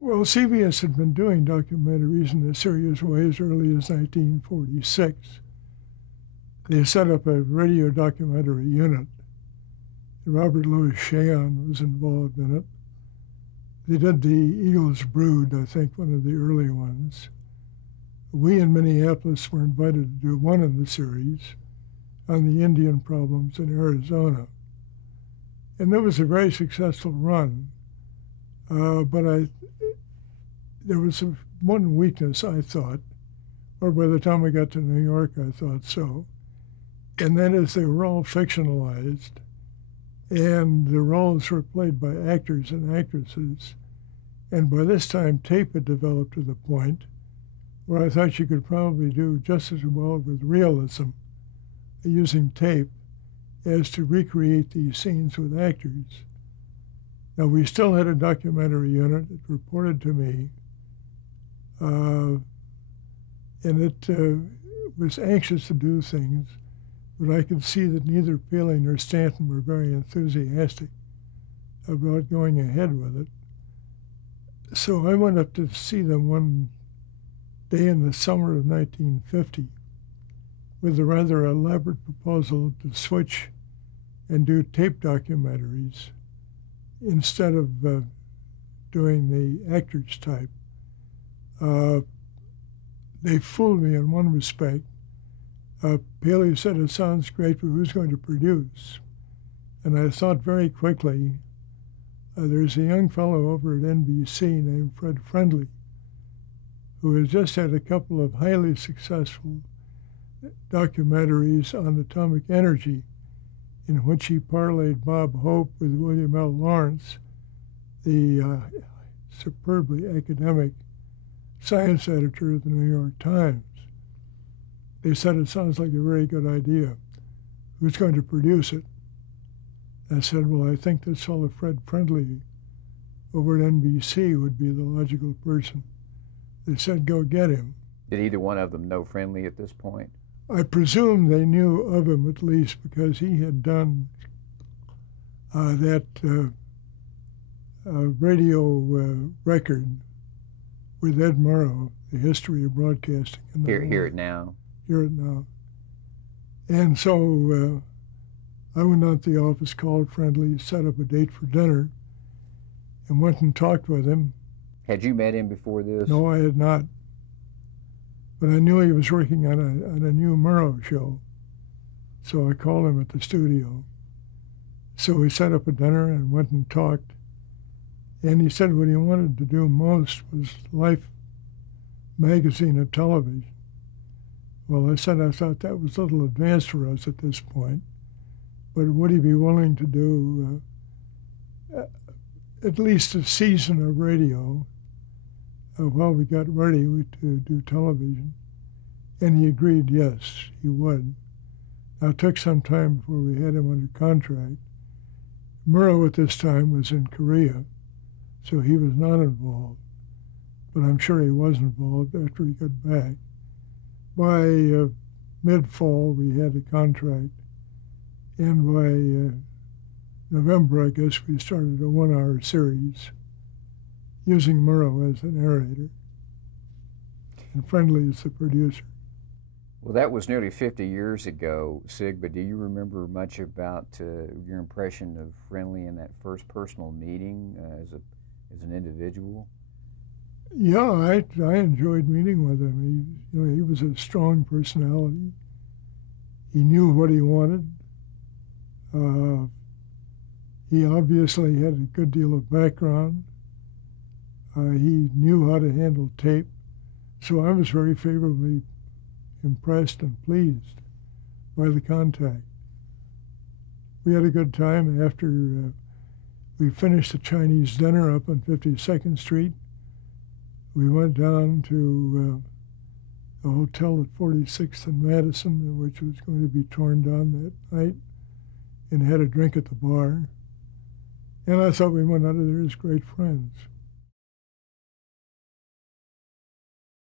Well, CBS had been doing documentaries in a serious way as early as 1946. They set up a radio documentary unit. Robert Louis Cheon was involved in it. They did the Eagle's Brood, I think, one of the early ones. We in Minneapolis were invited to do one in the series on the Indian problems in Arizona. And it was a very successful run. But there was one weakness, I thought, or by the time I got to New York, I thought so. And that is they were all fictionalized, and the roles were played by actors and actresses. And by this time, tape had developed to the point where I thought you could probably do just as well with realism using tape as to recreate these scenes with actors. Now, we still had a documentary unit. It reported to me, and it was anxious to do things, but I could see that neither Paley nor Stanton were very enthusiastic about going ahead with it. So I went up to see them one day in the summer of 1950 with a rather elaborate proposal to switch and do tape documentaries instead of doing the actors type. They fooled me in one respect. Paley said, it sounds great, but who's going to produce? And I thought very quickly, there's a young fellow over at NBC named Fred Friendly, who has just had a couple of highly successful documentaries on atomic energy, in which he parlayed Bob Hope with William L. Lawrence, the superbly academic science editor of the New York Times. They said, it sounds like a very good idea. Who's going to produce it? I said, well, I think this fellow Fred Friendly over at NBC would be the logical person. They said, go get him. Did either one of them know Friendly at this point? I presume they knew of him at least because he had done that radio record with Ed Murrow, The History of Broadcasting. Hear It Now. Hear It Now. And so I went out to the office, called Friendly, set up a date for dinner, and went and talked with him. Had you met him before this? No, I had not. But I knew he was working on a new Murrow show. So I called him at the studio. So we set up a dinner and went and talked. And he said what he wanted to do most was Life magazine of television. Well, I said I thought that was a little advanced for us at this point, but would he be willing to do at least a season of radio while we got ready to do television? And he agreed, yes, he would. Now, it took some time before we had him under contract. Murrow at this time was in Korea, so he was not involved, but I'm sure he was involved after he got back. By mid-fall, we had a contract, and by November, I guess, we started a one-hour series using Murrow as the narrator, and Friendly as the producer. Well, that was nearly 50 years ago, Sig, but do you remember much about your impression of Friendly in that first personal meeting as an individual? Yeah, I enjoyed meeting with him. He was a strong personality. He knew what he wanted. He obviously had a good deal of background. He knew how to handle tape. So I was very favorably impressed and pleased by the contact. We had a good time after we finished the Chinese dinner up on 52nd Street. We went down to a hotel at 46th and Madison, which was going to be torn down that night, and had a drink at the bar. And I thought we went out of there as great friends.